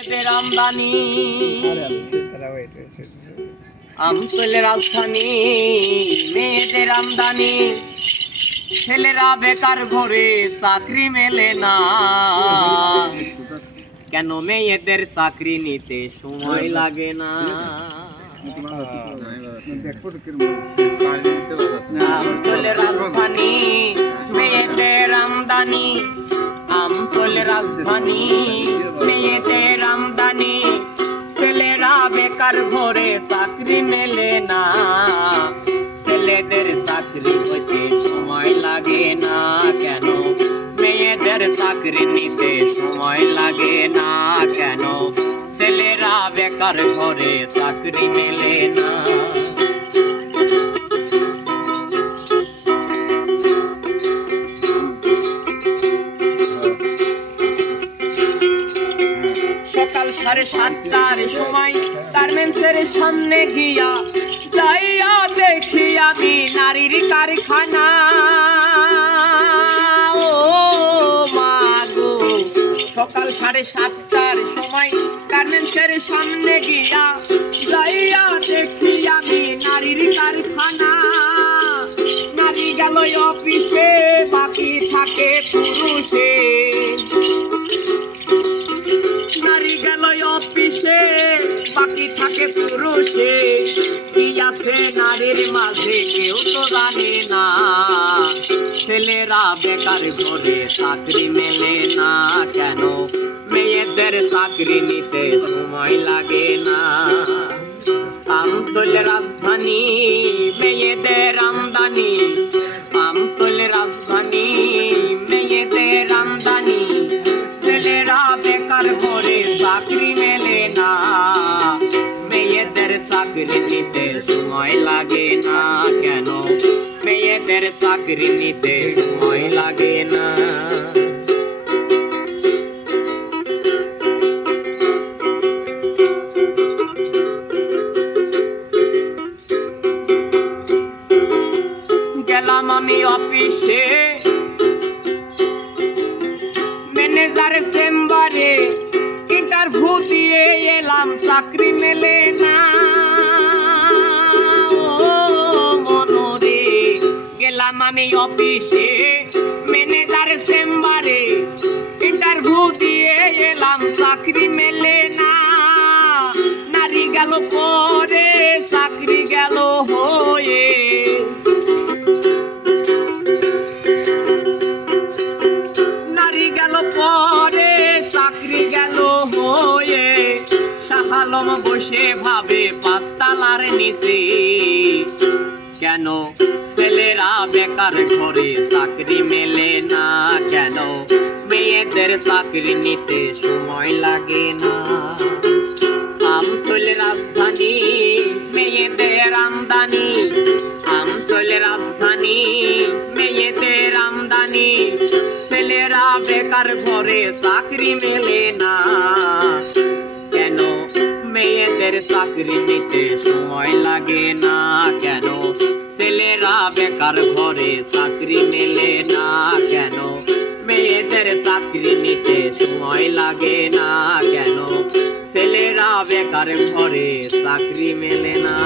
এদের আমদানি আমতলে রাজধানী, মেয়েদের আমদানি, ছেলেরা বেকার ঘরে চাকরি মেলে না। কেন মেয়েদের চাকরি নিতে সময় লাগে না? আমতলে রাজধানী, মেয়েদের আমদানি, আমতলে রাজধানী, মেয়েদের আমদানি, ছেলেরা বেকার ঘরে চাকরি মেলে না। ছেলেদের চাকরি হইতে সময় লাগে না। কেন মেয়েদের চাকরি নিতে সময় লাগে না? কেন ছেলেরা বেকার ঘরে চাকরি মেলে না? সকাল 7:30টার সময় গার্মেন্টসের সামনে গিয়া যাইয়া দেখি আমি নারীর কারখানা। ও মা গো, সকাল 7:30টার সময় গার্মেন্টসের সামনে গিয়া যাইয়া দেখি আমি নারীর কারখানা। নারী গেল অফিসে, বাকি থাকে পুরুষে। নারী গেল অফিসে, বাকি থাকে পুরুষে। কি আছে নারীর মাঝে কেউ তো জানে না। ছেলেরা বেকার ঘরে চাকরি মেলে না। কেন মেয়েদের চাকরি নিতে সময় লাগে না? আমতলে রাজধানী, মেয়েদের আমদানি, আমতলে রাজধানী, মেয়েদের আমদানি, ছেলেরা বেকার ঘরে চাকরি মেলে না। মেয়েদের চাকরি নিতে সময় লাগে না। কেন মেয়েদের চাকরি নিতে সময় লাগে না? গেলাম আমি অফিসে, ম্যানেজারের চেম্বারে ইন্টারভিউ দিয়ে এলাম, চাকরি মেলে না। ও মনরে, গেলাম আমি অফিসে, ম্যানেজারের চেম্বারে ইন্টারভিউ দিয়ে এলাম, চাকরি মেলে না। নারী গেল পরে, চাকরি গেল হয়ে। নারী গেল পরে, চাকরি গেল হয়ে। শাহ আলম বসে ভাবে 5 তালার নিচে। কেন ছেলেরা বেকার ঘরে চাকরি মেলে না? কেন মেয়েদের চাকরি নিতে সময় লাগে না? আমতলে রাজধানী, মেয়েদের আমদানি, আমতলে রাজধানী, মেয়েদের আমদানি, ছেলেরা বেকার ঘরে চাকরি মেলে না। কেন মেয়েদের চাকরি নিতে সময় লাগে না? কেন ছেলেরা বেকার ঘরে চাকরি মেলে না? কেন মেয়েদের চাকরি নিতে সময় লাগে না? কেন ছেলেরা বেকার ঘরে চাকরি মেলে না?